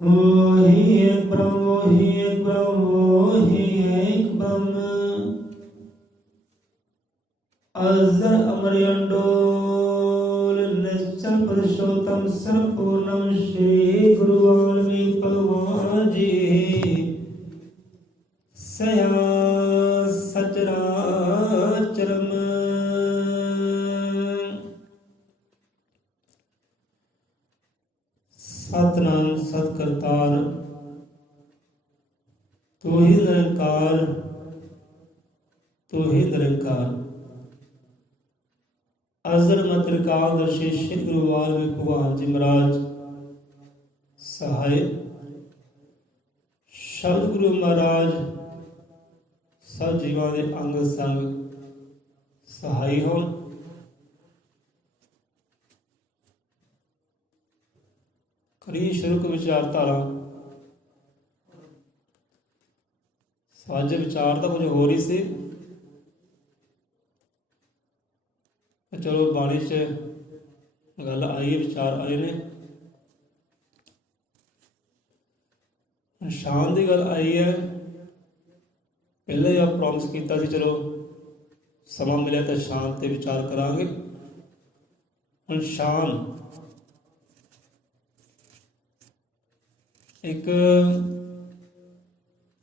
वही एक ब्रह्म, वही एक ब्रह्म, वही एक ब्रह्म। अजर अमर अंडोल निश्चल पुरुषोत्तम सर्वपूर्णम श्री गुरु वाल्मीकि भगवान जी सया सचराचरम। सतनाम सतकरतार तू ही निरंकार, तू ही निरंकार। अजर मत्रिकालदर्शी श्री गुरु वाल्मीकि भगवान जी महाराज सहाय। शब्द गुरु महाराज सब जीवां दे अंग संग सहाय होण। करी शुरू विचारधारा। साज विचार तो कुछ होर ही सी, चलो बाणी च गल आई है, विचार आए ने। शान की गल आई है, पहले आप प्रॉमिस किया सी चलो समा मिले तो शान ते विचार करांगे। हुण शान एक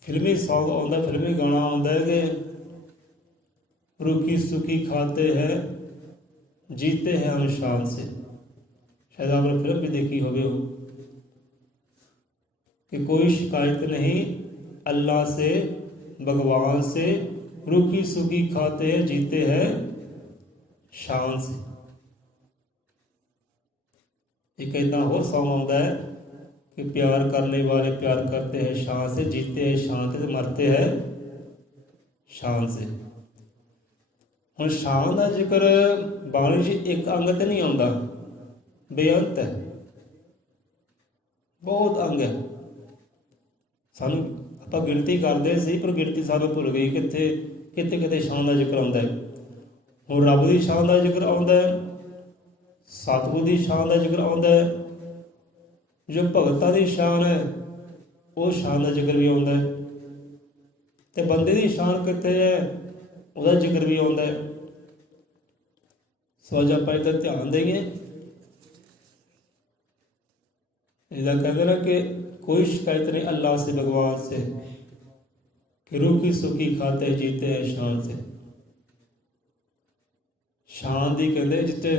फिल्मी सॉन्ग आता, फिल्मी गाना आता है कि रूखी सूखी खाते हैं जीते हैं हम शान से। शायद आपने फिल्म भी देखी होगी हो कि कोई शिकायत नहीं अल्लाह से, भगवान से, रूखी सूखी खाते हैं जीते हैं शान से। एक इतना और सॉन्ग आता है कि प्यार करने वाले प्यार करते हैं शान से, जीते हैं शान से, मरते हैं शान से। हुण शान का जिक्र बाणी च एक अंग तो नहीं आता, बेअंत है, बहुत अंग है। सानू आपां गिणती करते सी पर गिणती सानू भुल गई, कित्थे किते किते शान का जिक्र आता है। हुण रब की शान का जिक्र आता है, सतगुर की शान का जिक्र आता है, जो भगतां की शान है वो शान का जिक्र भी आता है, तो बंदे की शान कितने है उसका जिक्र भी आता है। सो अज आप इधर ध्यान देंगे, इसका कहते ना कि कोई शिकायत नहीं अल्लाह से, भगवान से, कि रूखी सूखी खाते जीते हैं शान से। शान की कहते जिते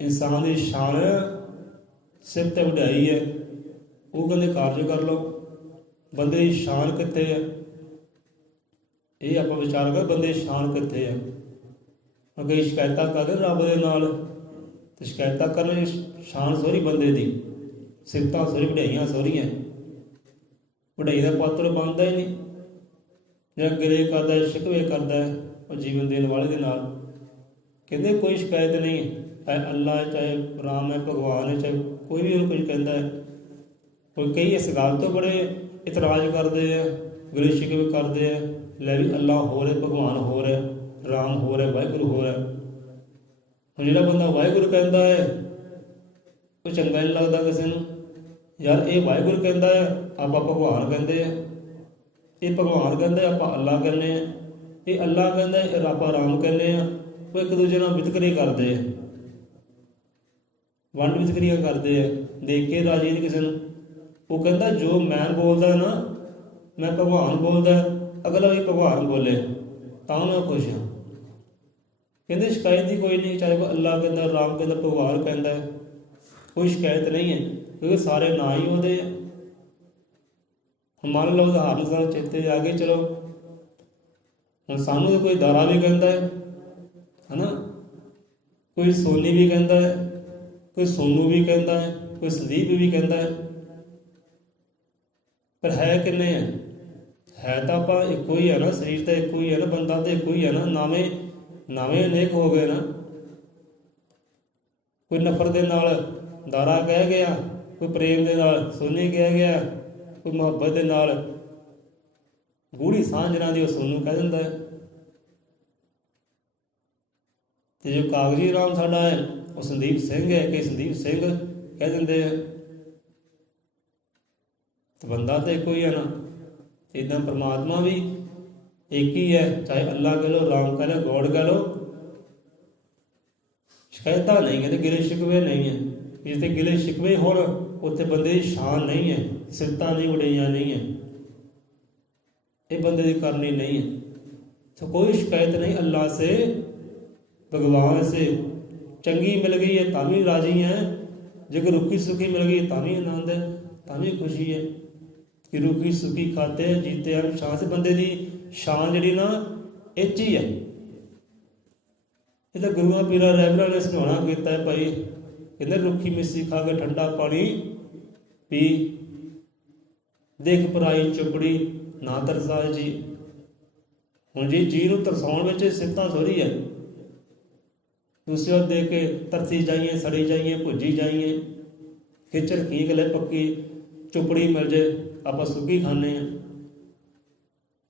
इंसान की शान सिर ते वड्याई है, वो कहते कार्य कर लो। बंदे की शान कितने है, ये आप विचार कर, बंदे की शान कितने है। कई शिकायत करते रब के नाल, तो शिकायत करने शान सोहरी बंदे की, सिफत सोहरी, वड्याइयां सोहरियां। वड्याई का पात्र बनता ही नहीं, जो गिले करता है, शिकवे करता है और जीवन देने वाले के नाल। कहते कोई शिकायत नहीं, चाहे अल्लाह है, चाहे राम है, भगवान है, चाहे कोई भी कुछ कहता है। कोई कई इस गल तो बड़े इतराज करते हैं, गिले शिकवे करते हैं, लै भी अल्लाह हो रहा, भगवान हो रहा, राम हो रहा, वाहिगुरू हो रहा। हम जो बंदा वाहिगुरू कहता है वो चंगा नहीं लगता किसी को, यार ये वाहिगुरू कहता है आप भगवान कहते हैं, ये भगवान कहते आप अल्लाह कहने हैं, ये अल्लाह कहता है आप राम कहने हैं। वो एक दूजे नाल वितकरे करते हैं, वंड वितकरियां करते हैं, देख के राजी नहीं किसी को। वो कहता जो मैं बोलता है ना, मैं भगवान बोलता है, अगला भी भगवान बोले तो मैं खुश हाँ। कहते शिकायत ही कोई नहीं, चाहे वो अल्लाह कहता, राम कहता, भगवान कहता है, कोई शिकायत नहीं है, क्योंकि सारे ना ही होते हैं। मान लो उदाहरण सारे चेते आ गए, चलो हम सानू तो कोई दारा भी कहता है ना, कोई सोनी भी कहता है, कोई सोनू भी कहता है, कोई संदीप भी कहता है, पर है किन्ने है तो आप एक ही है ना, शरीर तो एक ही है ना, बंदा तो एक ही है ना, नावे नावे अनेक हो गए ना। कोई नफरत के नाल दारा कह गया, कोई प्रेम के नाल सोनी कह गया, कोई मुहब्बत के नाल गूढ़ी सांझ जिन्हां दी सोनू कह दिंदा है। तो जो कागजी राम साडा है वो संदीप सिंह है, कि संदीप सिंह कह देंगे। तो बंदा तो एक ही है ना। इदा परमात्मा भी एक ही है, चाहे अल्लाह कह लो, राम कह लो, गॉड कह लो। शिकायत नहीं, कहते गिले शिकवे नहीं है। जिते गिले शिकवे हो उत्थे बंदे की शान नहीं है, सिफत नहीं, वड्डियां नहीं है, ये बंदे की करनी नहीं है। तो कोई शिकायत नहीं अल्लाह से, भगवान से। चंगी मिल गई है तां राजी है, जेकर रुखी सुखी मिल गई तां आनंद है, तां खुशी है कि रुखी सुखी खाते जीते हम शान से। बंदे की शान जी ना इच ही है। ये तो गुरुआ पीरा रहबरा ने समझाना किया है भाई, कहते रुखी मिस्सी खा के ठंडा पानी पी, देख पराई चुपड़ी ना तरसा जी। हुण जी नूं तरसाउण विच सिफतां थोड़ी है। दूसरे और देख के तरसी जाइए, सड़ी जाइए, भुजी जाइए, खिचड़ खीक ले पक्की चुपड़ी मिल जाए आप सुकी खाने हैं।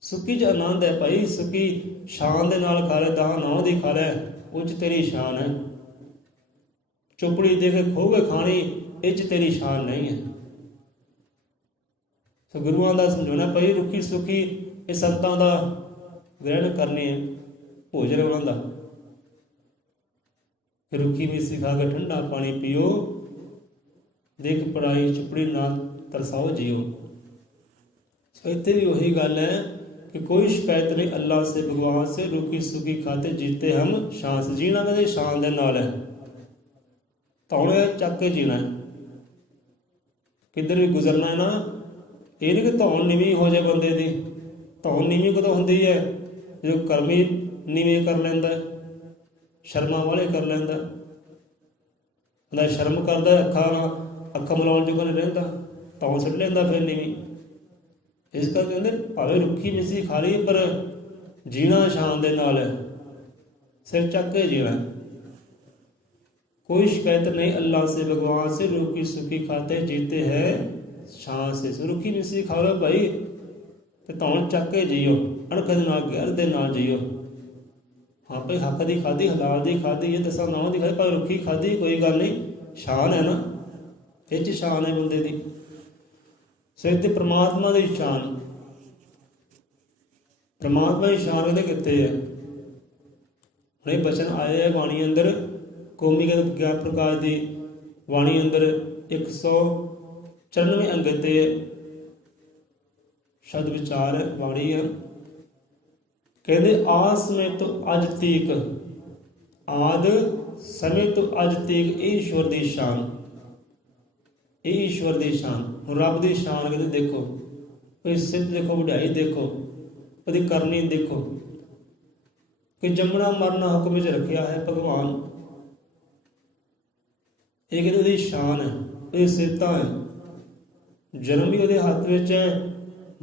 सुकी च आनंद है भाई, सुकी शान दे नाल खा ले, दां नां दी खा ले, उच तेरी शान है। चुपड़ी दे के खो के खानी, इच तेरी शान नहीं है। तो गुरुआं दा समझाना भाई रुखी सुखी ये संतां दा ग्रहण करने है, भोजन उन्हां दा। रुखी मिस्सी खा के ठंडा पानी पियो, देख पढ़ाई चुपड़ी ना तरसाओ जियो। सो इत्थे भी वही गल है कि कोई शिकायत नहीं अल्लाह से, भगवान से। रुखी सुखी खाते जीते हम शान से। जीना कदे शान दे नाल है, तौले चक के जीना है। किधर भी गुजरना है ना, ये नहीं कि धौन नीवीं हो जाए बंदे की। धौन नीवीं कदों होंदी है, जो कर्मी नीवीं कर लैंदा, शर्मा वाले कर लैंदा। बंदा शर्म करदा, अखां मिलाउण जोगा नहीं रहिंदा, धौन सुट लैंदा फिर नीवीं। इस करके कहते भावें रुखी मिस्सी खा ली, पर जीना शान दे नाल है, सिर चक के जीना। कोई शिकायत नहीं अल्लाह से, भगवान से। रुखी सुखी खाते जीते हैं शान से। रुखी मिस्सी खा लो भाई, तो धौन चक के जियो, अणख दे नाल गैर दे नाल जियो। हाँ भाई हक की खाधी, हलाल की खाधी, ये दसा नां की खाधी, पर रुखी खाधी कोई गल नहीं, शान है ना, इच शान है बंदे की। सिर ते परमात्मा की शान, परमात्मा की शान कहते कितने है। हुणे बचन आए है बाणी अंदर, कौमीगत विज्ञान प्रकाश की बाणी अंदर 194 अंग ते शब्द विचार बाणी है। कहते आद समय तो अज तीक, आद समय तो अज तीक ईश्वर की शान, ईश्वर की शान। रब की शान कहते देखो, कोई सिद्ध देखो, वड्याई देखो, उसकी करनी देखो कि जमना मरना हुक्म च रखिया है भगवान। ये कहते उसकी शान है, उसकी सिफत है। जन्म भी उसके हाथ में है,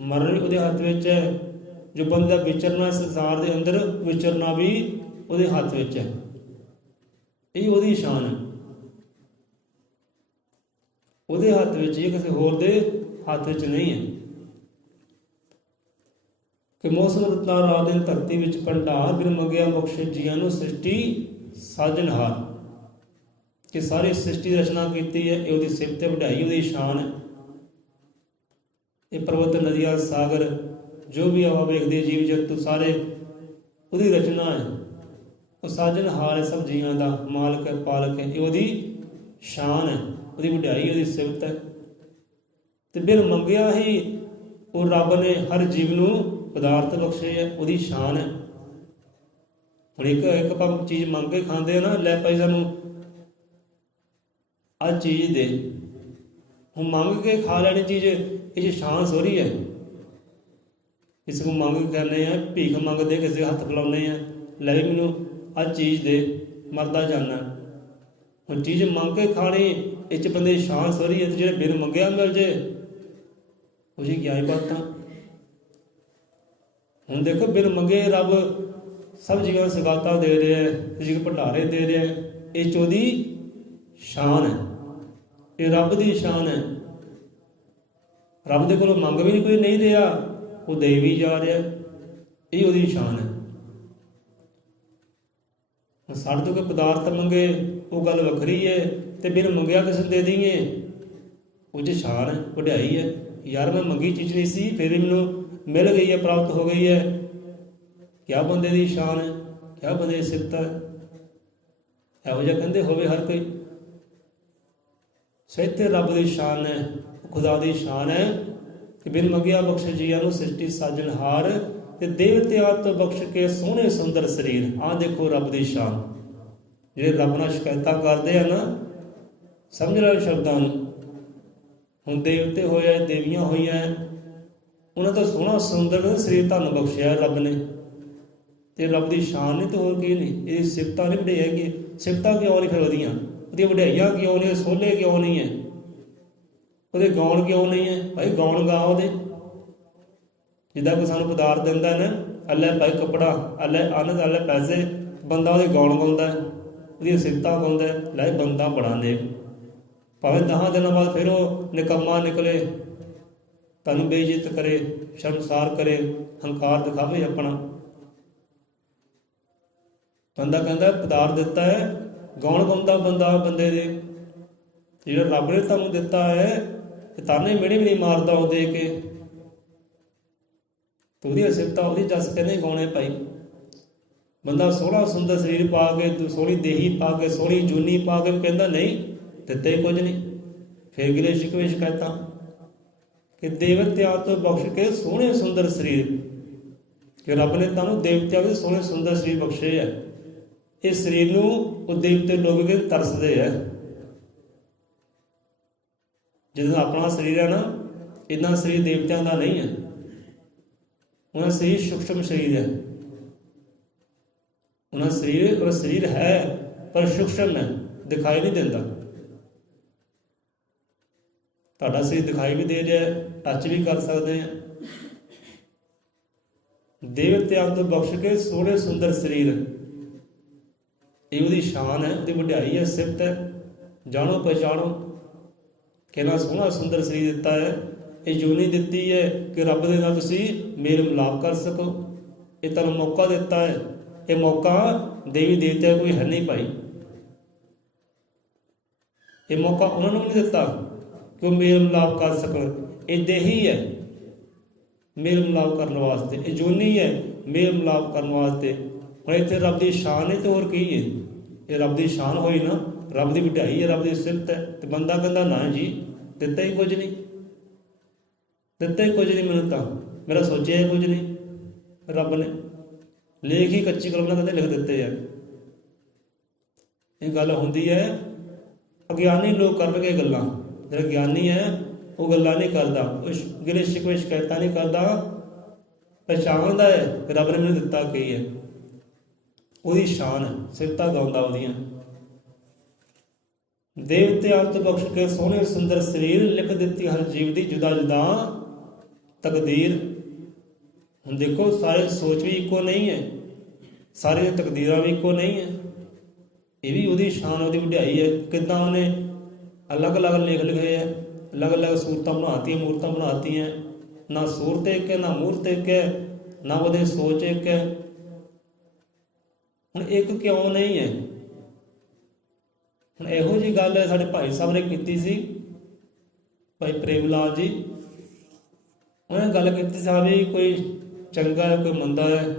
मरण भी उसके हाथ में है। जो बंदा विचरना संसार के अंदर, विचरना भी उसके हाथ में है। ये उसकी शान है, ਉਹਦੇ ਹੱਥ ਵਿੱਚ ਹੀ, ਕਿਸੇ ਹੋਰ ਦੇ ਹੱਥ ਵਿੱਚ ਨਹੀਂ ਹੈ। ਕਿ ਮੌਸਮ ਰੁੱਤਾਂ ਰਾਤ ਦਿਨ ਧਰਤੀ ਵਿੱਚ ਭੰਡਾਰ, ਬਿਨ ਮੰਗਿਆ ਬਖਸ਼ੇ ਜੀਆਂ ਨੂੰ ਸ੍ਰਿਸ਼ਟੀ ਸਾਜਨਹਾਰ। ਕਿ ਸਾਰੀ ਸ੍ਰਿਸ਼ਟੀ ਦੀ ਰਚਨਾ ਕੀਤੀ ਹੈ, ਇਹ ਉਹਦੀ ਸਿਫਤ ਵਡਿਆਈ, ਉਹਦੀ ਸ਼ਾਨ ਹੈ। ਇਹ ਪਰਬਤ ਨਦੀਆਂ ਸਾਗਰ ਜੋ ਵੀ ਹਵਾ ਵੇਖਦੇ ਜੀਵ ਜੰਤੂ ਸਾਰੇ ਉਹਦੀ ਰਚਨਾ ਹੈ। ਉਹ ਸਾਜਨਹਾਰ ਹੈ, ਸਭ ਜੀਆਂ ਦਾ ਮਾਲਕ ਹੈ, ਪਾਲਕ ਹੈ। ਇਹ ਉਹਦੀ ਸ਼ਾਨ ਹੈ, ਉਹਦੀ ਵਡਿਆਈ, ਉਹਦੀ ਸਿਫਤ ਹੈ। ਤੇ ਬਿਨ ਮੰਗਿਆ ਹੀ ਉਹ ਰੱਬ ਨੇ ਹਰ ਜੀਵ ਨੂੰ ਪਦਾਰਥ ਬਖਸ਼ੇ ਹੈ, ਉਹਦੀ ਸ਼ਾਨ ਹੈ। ਹੁਣ ਇੱਕ ਆਪਾਂ ਚੀਜ਼ ਮੰਗ ਕੇ ਖਾਂਦੇ ਆ ਨਾ, ਲੈ ਭਾਈ ਸਾਨੂੰ ਆਹ ਚੀਜ਼ ਦੇ, ਹੁਣ ਮੰਗ ਕੇ ਖਾ ਲੈਣੀ ਚੀਜ਼, ਇਹ 'ਚ ਸ਼ਾਨ ਸੋਹਰੀ ਹੈ। ਕਿਸੇ ਨੂੰ ਮੰਗ ਕੇ ਕਹਿੰਦੇ ਆ, ਭੀਖ ਮੰਗਦੇ, ਕਿਸੇ ਹੱਥ ਫਲਾਉਂਦੇ ਆ, ਲੈ ਵੀ ਮੈਨੂੰ ਆਹ ਚੀਜ਼ ਦੇ, ਮਰਦਾ ਜਾਨਾ। ਹੁਣ ਚੀਜ਼ ਮੰਗ ਕੇ ਖਾਣੀ, ਇਹ 'ਚ ਬੰਦੇ ਦੀ ਸ਼ਾਨ ਸੋਹਰੀ ਹੈ। ਅਤੇ ਜਿਹੜੇ ਬਿਨ ਮੰਗਿਆ ਮਿਲ ਜੇ, ਉਹ ਜੀ ਕਿਆ ਹੀ ਬਾਤਾਂ। ਹੁਣ ਦੇਖੋ ਬਿਨ ਮੰਗੇ ਰੱਬ ਸਭ ਜਗ੍ਹਾ ਸਗਾਤਾਂ ਦੇ ਰਿਹਾ ਹੈ, ਜੀ ਭੰਡਾਰੇ ਦੇ ਰਿਹਾ ਹੈ। ਇਹ 'ਚ ਉਹਦੀ ਸ਼ਾਨ ਹੈ, ਇਹ ਰੱਬ ਦੀ ਸ਼ਾਨ ਹੈ। ਰੱਬ ਦੇ ਕੋਲੋਂ ਮੰਗ ਵੀ ਕੋਈ ਨਹੀਂ ਰਿਹਾ, ਉਹ ਦੇ ਵੀ ਜਾ ਰਿਹਾ, ਇਹ ਉਹਦੀ ਸ਼ਾਨ ਹੈ। ਸਾਡੇ ਤੋਂ ਕੋਈ ਪਦਾਰਥ ਮੰਗੇ, ਉਹ ਗੱਲ ਵੱਖਰੀ ਹੈ, ਅਤੇ ਬਿਨ ਮੰਗਿਆ ਕਿਸੇ ਨੂੰ ਦੇ ਦੇਈਏ, ਉਹ 'ਚ ਸ਼ਾਨ ਹੈ, ਵਡਿਆਈ ਹੈ। ਯਾਰ ਮੈਂ ਮੰਗੀ ਚੀਜ਼ ਨਹੀਂ ਸੀ, ਫਿਰ ਵੀ ਮੈਨੂੰ ਮਿਲ ਗਈ ਹੈ, ਪ੍ਰਾਪਤ ਹੋ ਗਈ ਹੈ। ਕਿਆ ਬੰਦੇ ਦੀ ਸ਼ਾਨ ਹੈ, ਕਿਆ ਬੰਦੇ ਦੀ ਸਿਫਤ ਹੈ। ਇਹੋ ਜਿਹਾ ਕਹਿੰਦੇ ਹੋਵੇ ਹਰ ਕੋਈ। ਸਹਿਤੇ ਰੱਬ ਦੀ ਸ਼ਾਨ ਹੈ, ਖੁਦਾ ਦੀ ਸ਼ਾਨ ਹੈ ਕਿ ਬਿਨ ਮੰਗਿਆ ਬਖਸ਼ ਜੀਆਂ ਨੂੰ ਸ੍ਰਿਸ਼ਟੀ ਸਾਜਣਹਾਰ, ਤੇ ਦੇਵਤਿਆਂ ਤੋਂ ਬਖਸ਼ ਕੇ ਸੋਹਣੇ ਸੁੰਦਰ ਸਰੀਰ। ਆਹ ਦੇਖੋ ਰੱਬ ਦੀ ਸ਼ਾਨ। ਜਿਹੜੇ ਰੱਬ ਨਾਲ ਸ਼ਿਕਾਇਤਾਂ ਕਰਦੇ ਆ ਨਾ, ਸਮਝ ਲਓ ਸ਼ਬਦਾਂ ਨੂੰ। ਹੁਣ ਦੇਵਤੇ ਹੋਏ, ਦੇਵੀਆਂ ਹੋਈਆਂ, ਉਹਨਾਂ ਤੋਂ ਸੋਹਣਾ ਸੁੰਦਰ ਸਰੀਰ ਤੁਹਾਨੂੰ ਬਖਸ਼ਿਆ ਰੱਬ ਨੇ, ਤੇ ਰੱਬ ਦੀ ਸ਼ਾਨ ਨੇ ਤੇ ਹੋਰ ਕੀ ਨਹੀਂ। ਇਹ ਸਿਫਤਾਂ ਨਹੀਂ ਵਡਿਆਈ ਹੈਗੀ। ਸਿਫਤਾਂ ਕਿਉਂ ਨਹੀਂ ਫਿਰ ਉਹਦੀਆਂ ਵਡਿਆਈਆਂ ਕਿਉਂ ਨਹੀਂ, ਸੋਲੇ ਕਿਉਂ ਨਹੀਂ ਹੈ, ਉਹਦੇ ਗਾਉਣ ਕਿਉਂ ਨਹੀਂ ਹੈ? ਭਾਈ ਗਾਉਣ ਗਾ ਉਹਦੇ। ਜਿੱਦਾਂ ਕੋਈ ਸਾਨੂੰ ਪਦਾਰਥ ਦਿੰਦਾ ਨਾ, ਅੱਲੇ ਭਾਈ ਕੱਪੜਾ, ਅੱਲੇ ਅੰਨ, ਅੱਲੇ ਪੈਸੇ, ਬੰਦਾ ਉਹਦੇ ਗਾਉਣ ਗਾਉਂਦਾ, ਉਹਦੀਆਂ ਸਿਫਤਾਂ ਗਾਉਂਦਾ, ਲੈ ਬੰਦਾ ਬੜਾ ਨੇਕ। ਭਾਵੇਂ 10 ਦਿਨਾਂ ਬਾਅਦ ਫਿਰ ਉਹ ਨਿਕੰਮਾ ਨਿਕਲੇ, ਤੁਹਾਨੂੰ ਬੇਇੱਜ਼ਤ ਕਰੇ, ਸ਼ਰਮਸਾਰ ਕਰੇ, ਹੰਕਾਰ ਦਿਖਾਵੇ ਆਪਣਾ। ਬੰਦਾ ਕਹਿੰਦਾ ਪਦਾਰਥ ਦਿੱਤਾ ਹੈ, ਗਾਉਣ ਗਾਉਂਦਾ ਬੰਦਾ ਬੰਦੇ ਦੇ। ਜਿਹੜਾ ਰੱਬ ਨੇ ਤੁਹਾਨੂੰ ਦਿੱਤਾ ਹੈ, ਤੇ ਤਾਨੇ ਮਿਹਣੇ ਵੀ ਨਹੀਂ ਮਾਰਦਾ ਉਹ ਦੇ ਕੇ। ਤੇ ਉਹਦੀਆਂ ਸਿਫਤਾਂ, ਉਹਦੀ ਜਸ ਕੇ ਨਹੀਂ ਗਾਉਣੇ ਭਾਈ। ਬੰਦਾ ਸੋਹਣਾ ਸੁੰਦਰ ਸਰੀਰ ਪਾ ਕੇ, ਸੋਹਣੀ ਦੇਹੀ ਪਾ ਕੇ, ਸੋਹਣੀ ਜੂਨੀ ਪਾ ਕੇ ਕਹਿੰਦਾ ਨਹੀਂ ਦਿੱਤੇ ਕੁਝ ਨਹੀਂ। ਫਿਰ ਗਿਲੇ ਸ਼ਿਕਵੇ ਸ਼ਿਕਾਇਤਾਂ ਕਿ ਦੇਵਤਿਆਂ ਤੋਂ ਬਖਸ਼ ਕੇ ਸੋਹਣੇ ਸੁੰਦਰ ਸਰੀਰ, ਕਿ ਰੱਬ ਨੇ ਤੁਹਾਨੂੰ ਦੇਵਤਿਆਂ ਦੇ ਸੋਹਣੇ ਸੁੰਦਰ ਸਰੀਰ ਬਖਸ਼ੇ ਹੈ। ਇਸ ਸਰੀਰ ਨੂੰ ਉਹ ਦੇਵਤੇ ਲੋਕ ਕੇ ਤਰਸਦੇ ਹੈ। ਜਦੋਂ ਆਪਣਾ ਸਰੀਰ ਹੈ ਨਾ, ਇੰਨਾ ਸਰੀਰ ਦੇਵਤਿਆਂ ਦਾ ਨਹੀਂ ਹੈ। ਉਹਨਾਂ ਸਰੀਰ ਸੂਖਸ਼ਮ ਸਰੀਰ ਹੈ। ਉਹਨਾਂ ਸਰੀਰ ਹੈ ਪਰ ਸੂਖਸ਼ਮ ਹੈ, ਦਿਖਾਈ ਨਹੀਂ ਦਿੰਦਾ। ਤੁਹਾਡਾ ਸਰੀਰ ਦਿਖਾਈ ਵੀ ਦੇ ਰਿਹਾ, ਟੱਚ ਵੀ ਕਰ ਸਕਦੇ ਆ। ਦੇਵਤਿਆਂ ਤੋਂ ਬਖਸ਼ ਕੇ ਸੋਹਣੇ ਸੁੰਦਰ ਸਰੀਰ, ਇਹ ਉਹਦੀ ਸ਼ਾਨ ਹੈ, ਉਹਦੀ ਵਡਿਆਈ ਹੈ, ਸਿਫਤ ਹੈ। ਜਾਣੋ ਪਹਿਚਾਣੋ ਕਿੰਨਾ ਸੋਹਣਾ ਸੁੰਦਰ ਸਰੀਰ ਦਿੱਤਾ ਹੈ। ਇਹ ਜੂਨੀ ਦਿੱਤੀ ਹੈ ਕਿ ਰੱਬ ਦੇ ਨਾਲ ਤੁਸੀਂ ਮੇਲ ਮਿਲਾਪ ਕਰ ਸਕੋ। ਇਹ ਤੁਹਾਨੂੰ ਮੌਕਾ ਦਿੱਤਾ ਹੈ। ਇਹ ਮੌਕਾ ਦੇਵੀ ਦੇਵਤਿਆਂ ਕੋਈ ਹੈ ਨਹੀਂ ਭਾਈ। ਇਹ ਮੌਕਾ ਉਹਨਾਂ ਨੂੰ ਨਹੀਂ ਦਿੱਤਾ ਕਿ ਉਹ ਮੇਲ ਮਿਲਾਪ ਕਰ ਸਕਣ। ਇਹ ਦੇਹੀ ਹੈ ਮੇਲ ਮਿਲਾਪ ਕਰਨ ਵਾਸਤੇ, ਇਹ ਜੂਨੀ ਹੈ ਮੇਲ ਮਿਲਾਪ ਕਰਨ ਵਾਸਤੇ। ਹੁਣ ਇੱਥੇ ਰੱਬ ਦੀ ਸ਼ਾਨ ਹੈ ਤੇ ਹੋਰ ਕੀ ਹੈ? ਇਹ ਰੱਬ ਦੀ ਸ਼ਾਨ ਹੋਈ ਨਾ, ਰੱਬ ਦੀ ਵਡਿਆਈ ਹੈ, ਰੱਬ ਦੀ ਸਿਫਤ ਹੈ। ਤੇ ਬੰਦਾ ਕਹਿੰਦਾ ਨਾ ਜੀ, ਦਿੱਤਾ ਹੀ ਕੁਝ ਨਹੀਂ, ਦਿੱਤਾ ਹੀ ਕੁਝ ਨਹੀਂ ਮੈਨੂੰ, ਤਾਂ ਮੇਰਾ ਸੋਚਿਆ ਹੀ ਕੁਝ ਨਹੀਂ। ਰੱਬ ਨੇ ਲੇਖ ਹੀ ਕੱਚੀ ਕਲਮ ਨਾਲ ਕਹਿੰਦੇ ਲਿਖ ਦਿੱਤੇ ਆ। ਇਹ ਗੱਲ ਹੁੰਦੀ ਹੈ, ਅਗਿਆਨੀ ਲੋਕ ਕਰਨਗੇ ਗੱਲਾਂ। ਜਿਹੜਾ ਗਿਆਨੀ ਹੈ ਉਹ ਗੱਲਾਂ ਨਹੀਂ ਕਰਦਾ, ਉਹ ਗਿਲੇ ਸ਼ਿਕਵੇ ਸ਼ਿਕਾਇਤਾਂ ਨਹੀਂ ਕਰਦਾ, ਪਛਾਣਦਾ ਹੈ ਕਿ ਰੱਬ ਨੇ ਮੈਨੂੰ ਦਿੱਤਾ ਕੀ ਹੈ। ਉਹਦੀ ਸ਼ਾਨ ਹੈ, ਸਿਫਤਾਂ ਗਾਉਂਦਾ ਉਹਦੀਆਂ। ਦੇਵਤਿਆਂ ਤੋਂ ਬਖਸ਼ ਕੇ ਸੋਹਣੇ ਸੁੰਦਰ ਸਰੀਰ, ਲਿਖ ਦਿੱਤੀ ਹਰ ਜੀਵ ਦੀ ਜੁਦਾ ਜੁਦਾ ਤਕਦੀਰ। ਹੁਣ ਦੇਖੋ, ਸਾਰੇ ਸੋਚ ਵੀ ਇੱਕੋ ਨਹੀਂ ਹੈ, ਸਾਰੀਆਂ ਤਕਦੀਰਾਂ ਵੀ ਇੱਕੋ ਨਹੀਂ ਹੈ। ਇਹ ਵੀ ਉਹਦੀ ਸ਼ਾਨ, ਉਹਦੀ ਵਡਿਆਈ ਹੈ। ਕਿੱਦਾਂ ਉਹਨੇ ਅਲੱਗ ਅਲੱਗ ਲੇਖ ਲਿਖੇ ਹੈ, ਅਲੱਗ ਅਲੱਗ ਸੂਰਤਾਂ ਬਣਾਤੀਆਂ, ਮੂਰਤਾਂ ਬਣਾਤੀਆਂ। ਨਾ ਸੂਰਤ ਇੱਕ ਹੈ, ਨਾ ਮੂਰਤ ਇੱਕ ਹੈ, ਨਾ ਉਹਦੀ ਸੋਚ ਇੱਕ ਹੈ। ਹੁਣ ਇੱਕ ਕਿਉਂ ਨਹੀਂ ਹੈ? ਹੁਣ ਇਹੋ ਜਿਹੀ ਗੱਲ ਹੈ ਸਾਡੇ ਭਾਈ ਸਾਹਿਬ ਨੇ ਕੀਤੀ ਸੀ, ਭਾਈ ਪ੍ਰੇਮ ਲਾਲ ਜੀ। ਉਹਨੇ ਗੱਲ ਕੀਤੀ ਸੀ ਵੀ ਕੋਈ ਚੰਗਾ ਹੈ, ਕੋਈ ਮੰਦਾ ਹੈ,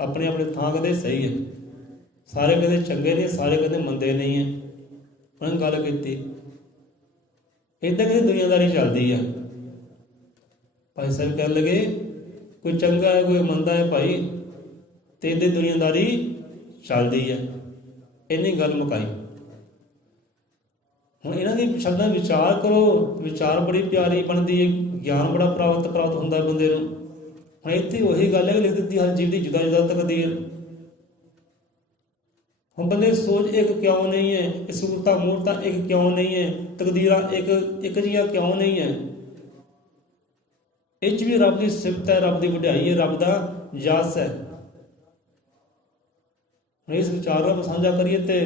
ਆਪਣੇ ਆਪਣੇ ਥਾਂ ਕਦੇ ਸਹੀ ਹੈ। ਸਾਰੇ ਕਦੇ ਚੰਗੇ ਨੇ, ਸਾਰੇ ਕਦੇ ਮੰਦੇ ਨਹੀਂ ਹੈ। ਉਹਨੇ ਗੱਲ ਕੀਤੀ, ਇੱਦਾਂ ਕਦੇ ਦੁਨੀਆਦਾਰੀ ਚੱਲਦੀ ਹੈ। ਭਾਈ ਸਾਹਿਬ ਕਹਿਣ ਲੱਗੇ ਕੋਈ ਚੰਗਾ ਹੈ, ਕੋਈ ਮੰਦਾ ਹੈ ਭਾਈ, ਤੇ ਇਹਦੀ ਦੁਨੀਆਦਾਰੀ ਚੱਲਦੀ ਹੈ। ਇੰਨੀ ਗੱਲ ਮੁਕਾਈ। ਹੁਣ ਇਹਨਾਂ ਦੀ ਸ਼ਬਦਾਂ ਵਿਚਾਰ ਕਰੋ, ਵਿਚਾਰ ਬੜੀ ਪਿਆਰੀ ਬਣਦੀ ਹੈ, ਗਿਆਨ ਬੜਾ ਪ੍ਰਾਪਤ ਹੁੰਦਾ ਬੰਦੇ ਨੂੰ। ਹੁਣ ਇੱਥੇ ਉਹੀ ਗੱਲ ਹੈ, ਲਿਖ ਦਿੱਤੀ ਹਰ ਜੀਵ ਦੀ ਜੁਦਾ ਜੁਦਾ ਤਕਦੀਰ। ਹੁਣ ਬੰਦੇ ਸੋਚ ਇੱਕ ਕਿਉਂ ਨਹੀਂ ਹੈ? ਇਹ ਸੂਰਤਾਂ ਮੂਰਤਾਂ ਇੱਕ ਕਿਉਂ ਨਹੀਂ ਹੈ? ਤਕਦੀਰਾਂ ਇੱਕ ਜਿਹੀਆਂ ਕਿਉਂ ਨਹੀਂ ਹੈ? ਇਹ 'ਚ ਵੀ ਰੱਬ ਦੀ ਸਿਫਤ ਹੈ, ਰੱਬ ਦੀ ਵਡਿਆਈ ਹੈ, ਰੱਬ ਦਾ ਜਸ ਹੈ। ਇਸ ਵਿਚਾਰ ਨੂੰ ਸਾਂਝਾ ਕਰੀਏ ਤੇ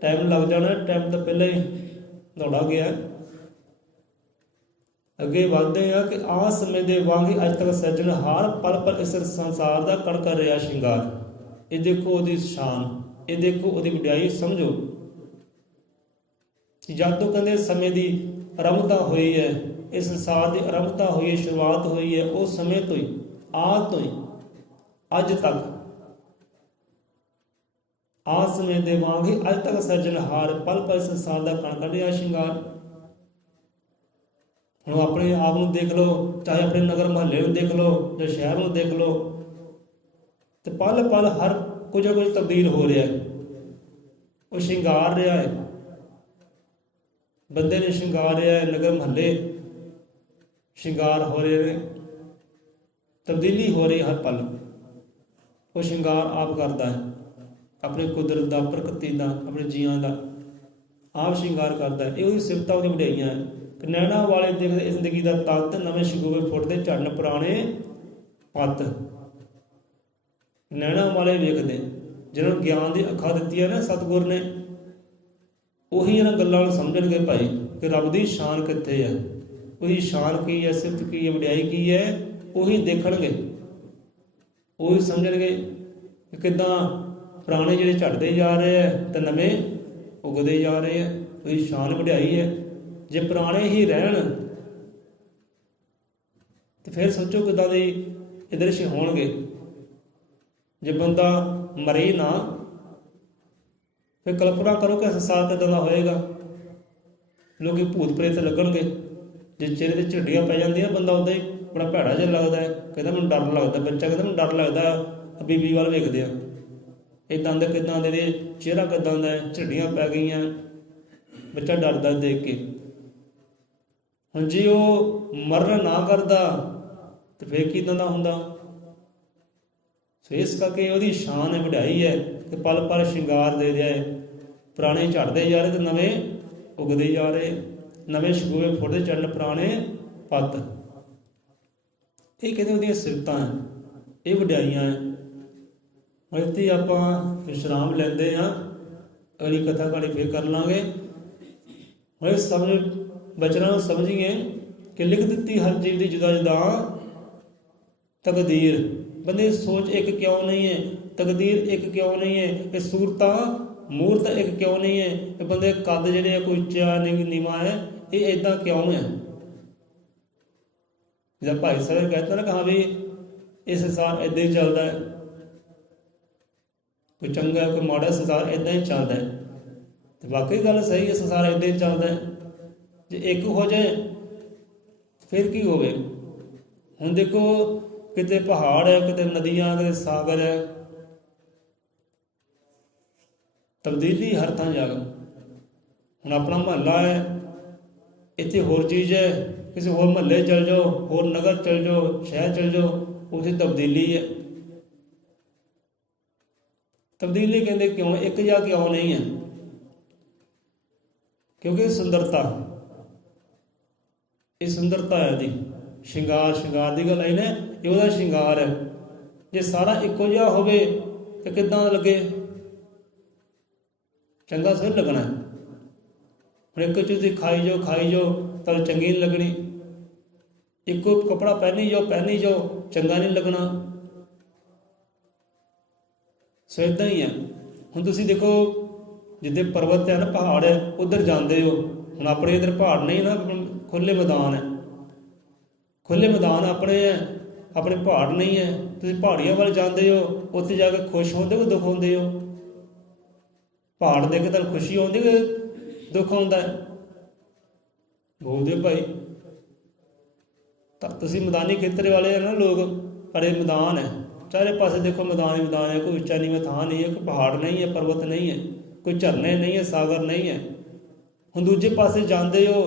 ਟਾਈਮ ਲੱਗ ਜਾਣਾ, ਟਾਈਮ ਤਾਂ ਪਹਿਲਾਂ ਹੀ ਦੌੜਾ ਗਿਆ। ਅੱਗੇ ਵਧਦੇ ਆ ਕਿ ਆਹ ਸਮੇਂ ਦੇ ਵਾਂਗ ਅੱਜ ਤੱਕ ਸਿਰਜਣਹਾਰ ਪਲ ਪਲ ਇਸ ਸੰਸਾਰ ਦਾ ਕਰ ਰਿਹਾ ਸ਼ਿੰਗਾਰ। ਇਹ ਦੇਖੋ ਉਹਦੀ ਸ਼ਾਨ, ਇਹ ਦੇਖੋ ਉਹਦੀ ਵਡਿਆਈ, ਸਮਝੋ। ਜਦ ਤੋਂ ਕਹਿੰਦੇ ਸਮੇਂ ਦੀ ਆਰੰਭਤਾ ਹੋਈ ਹੈ, ਇਸ ਸੰਸਾਰ ਦੀ ਆਰੰਭਤਾ ਹੋਈ ਹੈ, ਸ਼ੁਰੂਆਤ ਹੋਈ ਹੈ, ਉਸ ਸਮੇਂ ਤੋਂ ਹੀ, ਆਦ ਤੋਂ ਹੀ ਅੱਜ ਤੱਕ, ਆਦ ਸਮੇਂ ਦੇ ਵਾਂਗ ਹੀ ਅੱਜ ਤੱਕ ਸਿਰਜਣਹਾਰ ਪਲ ਪਲ ਸੰਸਾਰ ਦਾ ਕਣ ਕਣ ਰਿਹਾ ਸ਼ਿੰਗਾਰ। ਹੁਣ ਆਪਣੇ ਆਪ ਨੂੰ ਦੇਖ ਲਓ, ਚਾਹੇ ਆਪਣੇ ਨਗਰ ਮੁਹੱਲੇ ਨੂੰ ਦੇਖ ਲਓ ਜਾਂ ਸ਼ਹਿਰ ਨੂੰ ਦੇਖ ਲਓ, ਤੇ ਪਲ ਪਲ ਹਰ ਕੁਝ ਨਾ ਕੁਝ ਤਬਦੀਲ ਹੋ ਰਿਹਾ ਹੈ, ਉਹ ਸ਼ਿੰਗਾਰ ਰਿਹਾ ਹੈ, ਬੰਦੇ ਨੇ ਸ਼ਿੰਗਾਰ ਰਿਹਾ ਹੈ, ਨਗਰ ਮੁਹੱਲੇ ਸ਼ਿੰਗਾਰ ਹੋ ਰਹੇ ਨੇ, ਤਬਦੀਲੀ ਹੋ ਰਹੀ ਹਰ ਪਲ। ਉਹ ਸ਼ਿੰਗਾਰ ਆਪ ਕਰਦਾ ਹੈ, ਆਪਣੇ ਕੁਦਰਤ ਦਾ, ਪ੍ਰਕਿਰਤੀ ਦਾ, ਆਪਣੇ ਜੀਆਂ ਦਾ ਆਪ ਸ਼ਿੰਗਾਰ ਕਰਦਾ ਹੈ। ਇਹ ਉਹਦੀ ਸਿਫਤਾਂ, ਉਹਦੀਆਂ ਵਡਿਆਈਆਂ ਹੈ। ਨੈਣਾ ਵਾਲੇ ਦੇਖਦੇ ਜ਼ਿੰਦਗੀ ਦਾ ਤੱਤ, ਨਵੇਂ ਸ਼ਗੂਵੇ ਫੁੱਟਦੇ ਝੜਨ ਪੁਰਾਣੇ ਪੱਤ। ਨੈਣਾ ਵਾਲੇ ਵੇਖਦੇ, ਜਿਹਨਾਂ ਨੂੰ ਗਿਆਨ ਦੀ ਅੱਖਾਂ ਦਿੱਤੀਆਂ ਨਾ ਸਤਿਗੁਰ ਨੇ, ਉਹੀ ਇਹਨਾਂ ਗੱਲਾਂ ਨੂੰ ਸਮਝਣਗੇ ਭਾਈ ਕਿ ਰੱਬ ਦੀ ਸ਼ਾਨ ਕਿੱਥੇ ਹੈ, ਉਹਦੀ ਸ਼ਾਨ ਕੀ ਹੈ, ਸਿਫਤ ਕੀ ਹੈ, ਵਡਿਆਈ ਕੀ ਹੈ, ਉਹੀ ਦੇਖਣਗੇ, ਉਹੀ ਸਮਝਣਗੇ ਕਿ ਕਿੱਦਾਂ ਪੁਰਾਣੇ ਜਿਹੜੇ ਝੜਦੇ ਜਾ ਰਹੇ ਹੈ ਤੇ ਨਵੇਂ ਉਗਦੇ ਜਾ ਰਹੇ ਹੈ, ਉਹਦੀ ਸ਼ਾਨ ਵਡਿਆਈ ਹੈ। ਜੇ ਪੁਰਾਣੇ ਹੀ ਰਹਿਣ ਤੇ ਫਿਰ ਸੋਚੋ ਕਿੱਦਾਂ ਦੇ ਇਹ ਦ੍ਰਿਸ਼ ਹੋਣਗੇ। ਜੇ ਬੰਦਾ ਮਰੇ ਨਾ, ਫਿਰ ਕਲਪਨਾ ਕਰੋ ਕਿ ਸੰਸਾਰ ਕਿੱਦਾਂ ਦਾ ਹੋਏਗਾ। ਲੋਕੀ ਭੂਤ ਪ੍ਰੇਤ ਲੱਗਣਗੇ, ਜੇ ਚਿਹਰੇ ਤੇ ਝਿੜੀਆਂ ਪੈ ਜਾਂਦੀਆਂ, ਬੰਦਾ ਉੱਦਾਂ ਹੀ ਬੜਾ ਭੈੜਾ ਜਿਹਾ ਲੱਗਦਾ ਹੈ, ਕਹਿੰਦਾ ਮੈਨੂੰ ਡਰ ਲੱਗਦਾ, ਬੱਚਾ ਕਹਿੰਦਾ ਮੈਨੂੰ ਡਰ ਲੱਗਦਾ, ਬੀਬੀ ਵੱਲ ਵੇਖਦੇ ਆ, ਇੱਦਾਂ ਦੇ ਕਿੱਦਾਂ ਦੇ ਚਿਹਰਾ ਕਿੱਦਾਂ ਦਾ, ਝਿੜੀਆਂ ਪੈ ਗਈਆਂ, ਬੱਚਾ ਡਰਦਾ ਦੇਖ ਕੇ। ਹੁਣ ਜੇ ਉਹ ਮਰਨ ਨਾ ਕਰਦਾ ਤੇ ਫਿਰ ਕਿੱਦਾਂ ਦਾ ਹੁੰਦਾ। ਸੋ ਇਸ ਕਰਕੇ ਉਹਦੀ ਸ਼ਾਨ ਹੈ, ਵਡਿਆਈ ਹੈ ਕਿ ਪਲ ਪਲ ਸ਼ਿੰਗਾਰ ਦੇ ਰਿਹਾ ਹੈ। ਪੁਰਾਣੇ ਝੜਦੇ ਜਾ ਰਹੇ ਤੇ ਨਵੇਂ ਉਗਦੇ ਜਾ ਰਹੇ, ਨਵੇਂ ਸ਼ਗੂਏ ਫੁੱਟਦੇ ਚੜ੍ਹਨ ਪੁਰਾਣੇ ਪੱਤ। ਇਹ ਕਹਿੰਦੇ ਉਹਦੀਆਂ ਸਿਫਤਾਂ ਹੈ, ਇਹ ਵਡਿਆਈਆਂ ਹੈ। ਹੁਣ ਇੱਥੇ ਆਪਾਂ ਵਿਸ਼ਰਾਮ ਲੈਂਦੇ ਹਾਂ, ਅਗਲੀ ਕਥਾ ਕਹਾਣੀ ਫਿਰ ਕਰ ਲਾਂਗੇ। ਹੁਣ ਇਸ ਸਮਝ ਬਚਨਾਂ ਨੂੰ ਸਮਝੀਏ ਕਿ ਲਿਖ ਦਿੱਤੀ ਹਰ ਜੀਵ ਦੀ ਜੁਦਾ ਜੁਦਾ ਤਕਦੀਰ। ਬੰਦੇ ਦੀ ਸੋਚ ਇੱਕ ਕਿਉਂ ਨਹੀਂ ਹੈ, ਤਕਦੀਰ ਇੱਕ ਕਿਉਂ ਨਹੀਂ ਹੈ, ਇਹ ਸੂਰਤਾਂ ਮੂਰਤ ਇੱਕ ਕਿਉਂ ਨਹੀਂ ਹੈ, ਇਹ ਬੰਦੇ ਕੱਦ ਜਿਹੜੇ ਆ ਕੋਈ ਉੱਚਾ ਨੀਵਾਂ ਹੈ, ਇਹ ਇੱਦਾਂ ਕਿਉਂ ਹੈ। ਜਿੱਦਾਂ ਭਾਈ ਸਾਹਿਬ ਕਹਿੰਦਾ ਨਾ ਕਿ ਹਾਂ ਵੀ ਇਹ ਸੰਸਾਰ ਇੱਦਾਂ ਹੀ ਚੱਲਦਾ ਹੈ, ਕੋਈ ਚੰਗਾ ਕੋਈ ਮਾੜਾ, ਸੰਸਾਰ ਇੱਦਾਂ ਹੀ ਚੱਲਦਾ ਹੈ। ਤੇ ਵਾਕਈ ਗੱਲ ਸਹੀ ਹੈ, ਸੰਸਾਰ ਇੱਦਾਂ ਹੀ ਚੱਲਦਾ ਹੈ। ਜੇ ਇੱਕ ਹੋ ਜਾਏ ਫਿਰ ਕੀ ਹੋਵੇ। ਹੁਣ ਦੇਖੋ ਕਿਤੇ ਪਹਾੜ ਹੈ, ਕਿਤੇ ਨਦੀਆਂ, ਕਿਤੇ ਸਾਗਰ ਹੈ, ਤਬਦੀਲੀ ਹਰ ਥਾਂ ਜਾ। ਹੁਣ ਆਪਣਾ ਮੁਹੱਲਾ ਹੈ, ਇੱਥੇ ਹੋਰ ਚੀਜ਼ ਹੈ, ਕਿਸੇ ਹੋਰ ਮੁਹੱਲੇ ਚਲ ਜਾਓ, ਹੋਰ ਨਗਰ ਚਲ ਜਾਓ, ਸ਼ਹਿਰ ਚਲ ਜਾਓ, ਉੱਥੇ ਤਬਦੀਲੀ ਹੈ। ਤਬਦੀਲੀ ਕਹਿੰਦੇ ਕਿਉਂ, ਇੱਕ ਜਾਂ ਕਿਉਂ ਨਹੀਂ ਹੈ, ਕਿਉਂਕਿ ਸੁੰਦਰਤਾ, ਇਹ ਸੁੰਦਰਤਾ ਹੈ ਦੀ ਸ਼ਿੰਗਾਰ। ਸ਼ਿੰਗਾਰ ਦੀ ਗੱਲ ਆਈ ਨਾ, ਇਹ ਉਹਦਾ ਸ਼ਿੰਗਾਰ ਹੈ। ਜੇ ਸਾਰਾ ਇੱਕੋ ਜਿਹਾ ਹੋਵੇ ਤੇ ਕਿੱਦਾਂ ਲੱਗੇ, ਚੰਗਾ ਸਹੀ ਲੱਗਣਾ। ਹੁਣ ਇੱਕ ਚੀਜ਼ ਖਾਈ ਜਾਓ ਤਾਂ ਚੰਗੀ ਨਹੀਂ ਲੱਗਣੀ, ਇੱਕੋ ਕੱਪੜਾ ਪਹਿਨੀ ਜਾਓ ਚੰਗਾ ਨਹੀਂ ਲੱਗਣਾ। ਸੋ ਇੱਦਾਂ ਹੀ ਹੈ। ਹੁਣ ਤੁਸੀਂ ਦੇਖੋ ਜਿੱਦੇ ਪਰਬਤ ਹੈ ਨਾ, ਪਹਾੜ ਹੈ, ਉੱਧਰ ਜਾਂਦੇ ਹੋ। ਹੁਣ ਆਪਣੇ ਇੱਧਰ ਪਹਾੜ ਨਹੀਂ ਨਾ, ਖੁੱਲ੍ਹੇ ਮੈਦਾਨ ਹੈ, ਖੁੱਲ੍ਹੇ ਮੈਦਾਨ ਆਪਣੇ ਹੈ, ਆਪਣੇ ਪਹਾੜ ਨਹੀਂ ਹੈ। ਤੁਸੀਂ ਪਹਾੜੀਆਂ ਵੱਲ ਜਾਂਦੇ ਹੋ, ਉੱਥੇ ਜਾ ਕੇ ਖੁਸ਼ ਹੁੰਦੇ ਹੋ, ਦੁੱਖ ਹੁੰਦੇ ਹੋ। ਪਹਾੜ ਦੇਖ ਕੇ ਤੁਹਾਨੂੰ ਖੁਸ਼ੀ ਆਉਂਦੀ ਕਿ ਦੁੱਖ ਆਉਂਦਾ ਹੈ, ਬੋਲਦੇ ਭਾਈ। ਤਾਂ ਤੁਸੀਂ ਮੈਦਾਨੀ ਖੇਤਰ ਵਾਲੇ ਹੈ ਨਾ ਲੋਕ, ਪਰ ਇਹ ਮੈਦਾਨ ਹੈ, ਚਾਰੇ ਪਾਸੇ ਦੇਖੋ ਮੈਦਾਨ ਹੀ ਮੈਦਾਨ ਹੈ, ਕੋਈ ਉੱਚਾ ਨੀਵਾਂ ਥਾਂ ਨਹੀਂ ਹੈ, ਕੋਈ ਪਹਾੜ ਨਹੀਂ ਹੈ, ਪਰਬਤ ਨਹੀਂ ਹੈ, ਕੋਈ ਝਰਨੇ ਨਹੀਂ ਹੈ, ਸਾਗਰ ਨਹੀਂ ਹੈ। ਹੁਣ ਦੂਜੇ ਪਾਸੇ ਜਾਂਦੇ ਹੋ,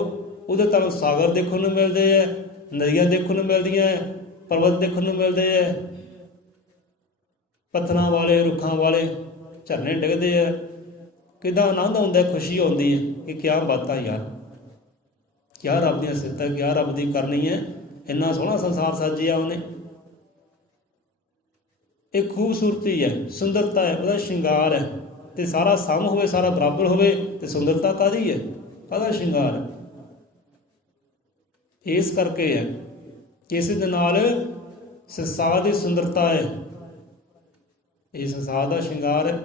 ਉਹਦੇ ਤੁਹਾਨੂੰ ਸਾਗਰ ਦੇਖਣ ਨੂੰ ਮਿਲਦੇ ਹੈ, ਨਦੀਆਂ ਦੇਖਣ ਨੂੰ ਮਿਲਦੀਆਂ ਹੈ, ਪਰਬਤ ਦੇਖਣ ਨੂੰ ਮਿਲਦੇ ਹੈ, ਪੱਥਰਾਂ ਵਾਲੇ, ਰੁੱਖਾਂ ਵਾਲੇ ਝਰਨੇ ਡਿੱਗਦੇ ਹੈ। ਕਿੱਦਾਂ ਆਨੰਦ ਆਉਂਦਾ, ਖੁਸ਼ੀ ਆਉਂਦੀ ਹੈ ਕਿ ਕਿਆ ਬਾਤਾਂ ਯਾਰ, ਕਿਆ ਰੱਬ ਦੀਆਂ ਸਿਫਤਾਂ, ਕਿਆ ਰੱਬ ਦੀ ਕਰਨੀ ਹੈ। ਇੰਨਾ ਸੋਹਣਾ ਸੰਸਾਰ ਸਾਜਿਆ ਉਹਨੇ। ਇਹ ਖੂਬਸੂਰਤੀ ਹੈ, ਸੁੰਦਰਤਾ ਹੈ, ਉਹਦਾ ਸ਼ਿੰਗਾਰ ਹੈ। ਤੇ ਸਾਰਾ ਸਮ ਹੋਵੇ, ਸਾਰਾ ਬਰਾਬਰ ਹੋਵੇ ਤੇ ਸੁੰਦਰਤਾ ਕਾਹਦੀ ਹੈ, ਕਾਹਦਾ ਸ਼ਿੰਗਾਰ ਹੈ। ਇਸ ਕਰਕੇ ਹੈ ਕਿ ਇਸ ਦੇ ਨਾਲ ਸੰਸਾਰ ਦੀ ਸੁੰਦਰਤਾ ਹੈ, ਇਹ ਸੰਸਾਰ ਦਾ ਸ਼ਿੰਗਾਰ ਹੈ।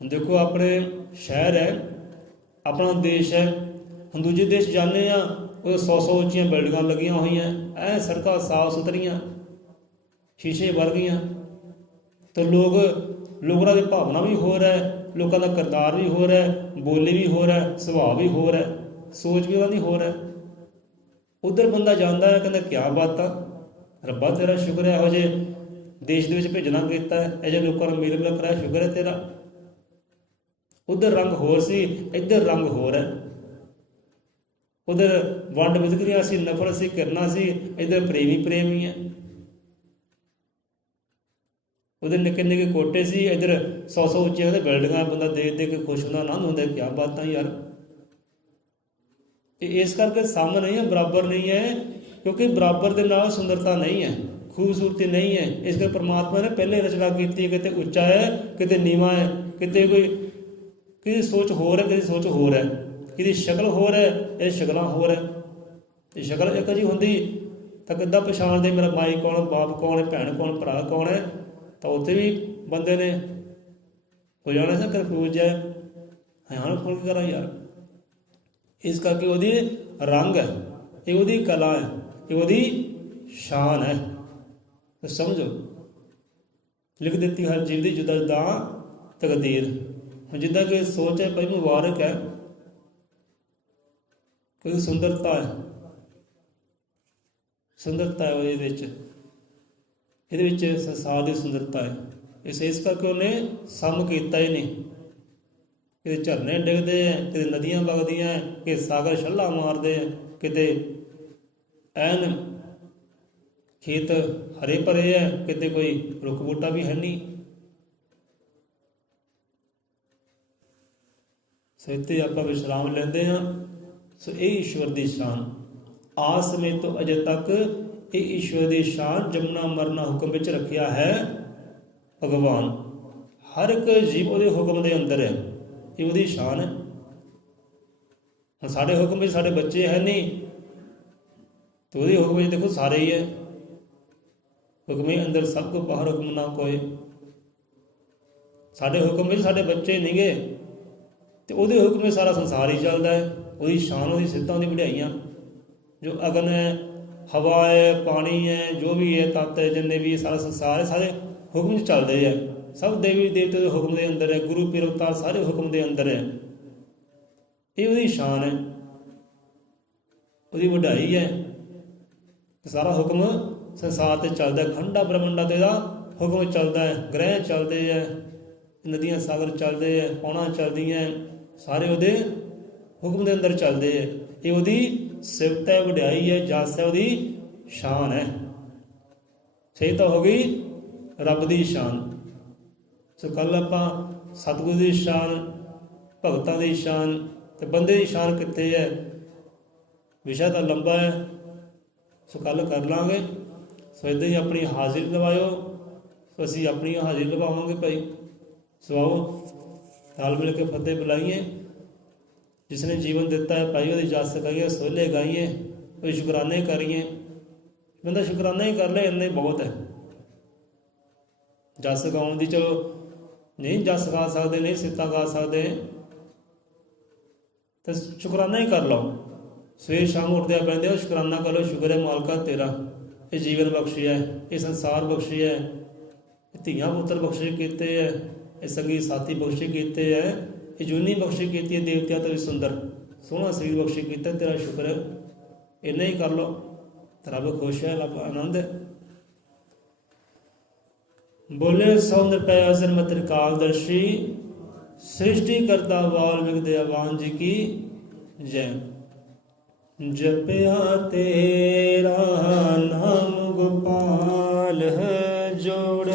ਹੁਣ ਦੇਖੋ ਆਪਣੇ ਸ਼ਹਿਰ ਹੈ, ਆਪਣਾ ਦੇਸ਼ ਹੈ। ਹੁਣ ਦੂਜੇ ਦੇਸ਼ ਜਾਂਦੇ ਆ, ਉਹ 100 ਉੱਚੀਆਂ ਬਿਲਡਿੰਗਾਂ ਲੱਗੀਆਂ ਹੋਈਆਂ, ਐ ਸੜਕਾਂ ਸਾਫ ਸੁਥਰੀਆਂ, ਸ਼ੀਸ਼ੇ ਵਰਗੀਆਂ। ਤੇ ਲੋਕਾਂ ਦੀ ਭਾਵਨਾ ਵੀ ਹੋਰ ਹੈ, ਲੋਕਾਂ ਦਾ ਕਿਰਦਾਰ ਵੀ ਹੋਰ ਹੈ, ਬੋਲੀ ਵੀ ਹੋਰ ਹੈ, ਸੁਭਾਅ ਵੀ ਹੋਰ ਹੈ, ਸੋਚ ਵੀ ਉਹਨਾਂ ਦੀ ਹੋਰ ਹੈ। ਉੱਧਰ ਬੰਦਾ ਜਾਂਦਾ ਹੈ, ਕਹਿੰਦਾ ਕਿਆ ਬਾਤ ਆ, ਰੱਬਾ ਤੇਰਾ ਸ਼ੁਕਰ ਹੈ ਇਹੋ ਜਿਹੇ ਦੇਸ਼ ਦੇ ਵਿੱਚ ਭੇਜਣਾ ਕੀਤਾ ਹੈ, ਇਹੋ ਜਿਹੇ ਲੋਕਾਂ ਨੂੰ ਮੇਲ ਮਿਲਾਪ ਕਰਾਇਆ, ਸ਼ੁਕਰ ਹੈ ਤੇਰਾ। ਉੱਧਰ ਰੰਗ ਹੋਰ ਸੀ, ਇੱਧਰ ਰੰਗ ਹੋਰ ਹੈ। ਉੱਧਰ ਵੰਡ ਵਿਤਕਰੀਆਂ ਸੀ, ਨਫ਼ਰਤ ਸੀ, ਘਿਰਣਾ ਸੀ, ਇੱਧਰ ਪ੍ਰੇਮ ਹੀ ਹੈ। ਉਹਦੇ ਨਿੱਕੇ ਨਿੱਕੇ ਕੋਟੇ ਸੀ, ਇੱਧਰ 100 ਉੱਚੀਆਂ ਉਹਦੇ ਬਿਲਡਿੰਗਾਂ, ਬੰਦਾ ਦੇਖ ਦੇਖ ਕੇ ਖੁਸ਼ ਹੁੰਦਾ, ਆਨੰਦ ਹੁੰਦਾ, ਕਿਆ ਬਾਤਾਂ ਯਾਰ। ਇਸ ਕਰਕੇ ਸਮ ਨਹੀਂ ਹੈ, ਬਰਾਬਰ ਨਹੀਂ ਹੈ, ਕਿਉਂਕਿ ਬਰਾਬਰ ਦੇ ਨਾਲ ਸੁੰਦਰਤਾ ਨਹੀਂ ਹੈ, ਖੂਬਸੂਰਤੀ ਨਹੀਂ ਹੈ। ਇਸ ਕਰਕੇ ਪਰਮਾਤਮਾ ਨੇ ਪਹਿਲੇ ਰਚਨਾ ਕੀਤੀ, ਕਿਤੇ ਉੱਚਾ ਹੈ, ਕਿਤੇ ਨੀਵਾਂ ਹੈ, ਕਿਤੇ ਕਿਸੇ ਸੋਚ ਹੋਰ ਹੈ, ਕਿਸੇ ਸੋਚ ਹੋਰ ਹੈ, ਕਿਹਦੀ ਸ਼ਕਲ ਹੋਰ ਹੈ, ਇਹ ਸ਼ਕਲਾਂ ਹੋਰ ਹੈ। ਇਹ ਸ਼ਕਲ ਇੱਕ ਜਿਹੀ ਹੁੰਦੀ ਤਾਂ ਕਿੱਦਾਂ ਪਛਾਣਦੇ ਮੇਰਾ ਮਾਈ ਕੌਣ, ਬਾਪ ਕੌਣ ਹੈ, ਭੈਣ ਕੌਣ, ਭਰਾ ਕੌਣ ਹੈ। ਤਾਂ ਉੱਥੇ ਵੀ ਬੰਦੇ ਨੇ ਹੋ ਜਾਣਾ ਸੀ ਕਨਫਿਊਜ਼ ਹੈ, ਹਾਂ ਖੋਲ ਕੇ ਕਰਾਂ ਯਾਰ। ਇਸ ਕਰਕੇ ਉਹਦੀ ਰੰਗ ਹੈ, ਇਹ ਉਹਦੀ ਕਲਾ ਹੈ, ਇਹ ਉਹਦੀ ਸ਼ਾਨ ਹੈ। ਤਾਂ ਸਮਝੋ, ਲਿਖ ਦਿੱਤੀ ਹਰ ਜੀਵ ਦੀ ਜੁਦਾ ਜੁਦਾ ਤਕਦੀਰ। ਹੁਣ ਜਿੱਦਾਂ ਕਿ ਸੋਚ ਹੈ ਭਾਈ ਮੁਬਾਰਕ ਹੈ, ਕੋਈ ਸੁੰਦਰਤਾ ਹੈ, ਸੁੰਦਰਤਾ ਹੈ ਉਹਦੇ ਵਿੱਚ, ਇਹਦੇ ਵਿੱਚ ਸੰਸਾਰ ਦੀ ਸੁੰਦਰਤਾ ਹੈ। ਇਸ ਕਰਕੇ ਉਹਨੇ ਸਮ ਕੀਤਾ ਹੀ ਨਹੀਂ। ਕਿਤੇ ਝਰਨੇ ਡਿੱਗਦੇ ਹੈ, ਕਿਤੇ ਨਦੀਆਂ ਵਗਦੀਆਂ ਹੈ, ਕਿਤੇ ਸਾਗਰ ਛੱਲਾ ਮਾਰਦੇ ਹੈ, ਕਿਤੇ ਐਨ ਖੇਤ ਹਰੇ ਭਰੇ ਹੈ, ਕਿਤੇ ਕੋਈ ਰੁੱਖ ਬੂਟਾ ਵੀ ਹੈ ਨਹੀਂ। ਸੋ ਇੱਥੇ ਆਪਾਂ ਵਿਸ਼ਰਾਮ ਲੈਂਦੇ ਹਾਂ। ਸੋ ਇਹ ਈਸ਼ਵਰ ਦੀ ਸ਼ਾਨ, ਆਸ ਸਮੇਂ ਤੋਂ ਅਜੇ ਤੱਕ ਇਹ ਈਸ਼ਵਰ ਦੀ ਸ਼ਾਨ ਜਮਨਾ ਮਰਨਾ ਹੁਕਮ ਵਿੱਚ ਰੱਖਿਆ ਹੈ ਭਗਵਾਨ। ਹਰ ਇੱਕ ਜੀਵ ਉਹਦੇ ਹੁਕਮ ਦੇ ਅੰਦਰ ਹੈ, ਇਹ ਉਹਦੀ ਸ਼ਾਨ ਹੈ। ਹੁਣ ਸਾਡੇ ਹੁਕਮ ਵਿੱਚ ਸਾਡੇ ਬੱਚੇ ਹੈ ਨਹੀਂ, ਤੇ ਉਹਦੇ ਹੁਕਮ ਵਿੱਚ ਦੇਖੋ ਸਾਰੇ ਹੀ ਹੈ। ਹੁਕਮੇ ਅੰਦਰ ਸਭ ਕੋ ਬਾਹਰ ਹੁਕਮ ਨਾ ਕੋਏ। ਸਾਡੇ ਹੁਕਮ ਵਿੱਚ ਸਾਡੇ ਬੱਚੇ ਨਹੀਂ ਗਏ, ਤੇ ਉਹਦੇ ਹੁਕਮ ਵਿੱਚ ਸਾਰਾ ਸੰਸਾਰ ਹੀ ਚੱਲਦਾ ਹੈ। ਉਹਦੀ ਸ਼ਾਨ, ਉਹਦੀ ਸਿੱਧਾਂ, ਉਹਦੀ ਵਡਿਆਈਆਂ, ਜੋ ਅਗਨ ਹੈ, ਹਵਾ ਹੈ, ਪਾਣੀ ਹੈ, ਜੋ ਵੀ ਹੈ ਤੱਤ ਹੈ, ਜਿੰਨੇ ਵੀ ਸਾਰਾ ਸੰਸਾਰ ਹੈ, ਸਾਰੇ ਹੁਕਮ 'ਚ ਚੱਲਦੇ ਹੈ। ਸਭ ਦੇਵੀ ਦੇਵਤੇ ਦੇ ਹੁਕਮ ਦੇ ਅੰਦਰ ਹੈ, ਗੁਰੂ ਪੀਰ ਅਵਤਾਰ ਸਾਰੇ ਹੁਕਮ ਦੇ ਅੰਦਰ ਹੈ। ਇਹ ਉਹਦੀ ਸ਼ਾਨ ਹੈ, ਉਹਦੀ ਵਡਿਆਈ ਹੈ। ਸਾਰਾ ਹੁਕਮ ਸੰਸਾਰ 'ਤੇ ਚੱਲਦਾ, ਖੰਡਾ ਬ੍ਰਹਮੰਡਾ 'ਤੇ ਇਹਦਾ ਹੁਕਮ ਚੱਲਦਾ ਹੈ। ਗ੍ਰਹਿ ਚੱਲਦੇ ਹੈ, ਨਦੀਆਂ ਸਾਗਰ ਚੱਲਦੇ ਹੈ, ਪੌਣਾ ਚੱਲਦੀਆਂ, ਸਾਰੇ ਉਹਦੇ ਹੁਕਮ ਦੇ ਅੰਦਰ ਚੱਲਦੇ ਹੈ। ਇਹ ਉਹਦੀ ਸਿਫਤ ਹੈ, ਵਡਿਆਈ ਹੈ, ਜਸ ਹੈ, ਉਹਦੀ ਸ਼ਾਨ ਹੈ। ਸਹੀ ਤਾਂ ਹੋ ਗਈ ਰੱਬ ਦੀ ਸ਼ਾਨ। ਸੋ ਕੱਲ੍ਹ ਆਪਾਂ ਸਤਿਗੁਰੂ ਦੀ ਸ਼ਾਨ, ਭਗਤਾਂ ਦੀ ਸ਼ਾਨ ਅਤੇ ਬੰਦੇ ਦੀ ਸ਼ਾਨ ਕਿੱਥੇ ਹੈ, ਵਿਸ਼ਾ ਤਾਂ ਲੰਬਾ ਹੈ, ਸੋ ਕੱਲ੍ਹ ਕਰ ਲਾਂਗੇ। ਸੋ ਇੱਦਾਂ ਹੀ ਆਪਣੀ ਹਾਜ਼ਰੀ ਲਵਾਇਓ, ਸੋ ਅਸੀਂ ਆਪਣੀ ਹਾਜ਼ਰੀ ਲਵਾਵਾਂਗੇ ਭਾਈ। ਸੋ ਆਓ ਤਾਲ ਮਿਲ ਕੇ ਫਤਿਹ ਬੁਲਾਈਏ। ਜਿਸਨੇ ਜੀਵਨ ਦਿੱਤਾ ਹੈ ਭਾਈ ਉਹਦੀ ਜਸ ਕਰੀਏ, ਸੋਹਲੇ ਗਾਈਏ, ਉਹਦੀ ਸ਼ੁਕਰਾਨੇ ਕਰੀਏ। ਬੰਦਾ ਸ਼ੁਕਰਾਨਾ ਹੀ ਕਰ ਲੈ, ਇੰਨੇ ਬਹੁਤ ਹੈ। ਜਸ ਗਾਉਣ ਦੀ ਚਲੋ ਨਹੀਂ ਜਸ ਗਾ ਸਕਦੇ, ਨਹੀਂ ਸਿੱਤਾ ਗਾ ਸਕਦੇ, ਤਾਂ ਸ਼ੁਕਰਾਨਾ ਹੀ ਕਰ ਲਓ। ਸਵੇਰ ਸ਼ਾਮ ਉੱਠਦਿਆਂ ਪੈਂਦੇ ਸ਼ੁਕਰਾਨਾ ਕਰ ਲਓ, ਸ਼ੁਕਰ ਹੈ ਮਾਲਕਾ ਤੇਰਾ, ਇਹ ਜੀਵਨ ਬਖਸ਼ਿਆ, ਇਹ ਸੰਸਾਰ ਬਖਸ਼ਿਆ, ਇਹ ਧੀਆਂ ਪੁੱਤਰ ਬਖਸ਼ੇ ਕੀਤੇ ਹੈ, ਇਹ ਸੰਗੀ ਸਾਥੀ ਬਖਸ਼ੇ ਕੀਤੇ ਹੈ, ਇਹ ਜੂਨੀ ਬਖਸ਼ੀ ਕੀਤੀ ਹੈ, ਦੇਵਤਿਆਂ ਤੋਂ ਵੀ ਸੁੰਦਰ ਸੋਹਣਾ ਸਰੀਰ ਬਖਸ਼ੀ ਕੀਤਾ, ਤੇਰਾ ਸ਼ੁਕਰ ਹੈ। ਇੰਨਾ ਹੀ ਕਰ ਲਓ, ਰੱਬ ਖੁਸ਼ ਹੈ, ਰੱਬ ਆਨੰਦ ਹੈ। ਬੋਲੇ ਸੌਂਦਰ ਪੈ ਅਸਰ ਮਤ ਕਾਲਦਰਸ਼ੀ, ਸ੍ਰਿਸ਼ਟੀ ਕਰਤਾ ਵਾਲਮੀਕ ਦਇਆਵਾਨ ਜੀ ਕੀ ਜੈ। ਜਪਿਆ ਤੇਰਾ ਨਾਮ ਗੋਪਾਲ ਹੈ, ਜੋੜ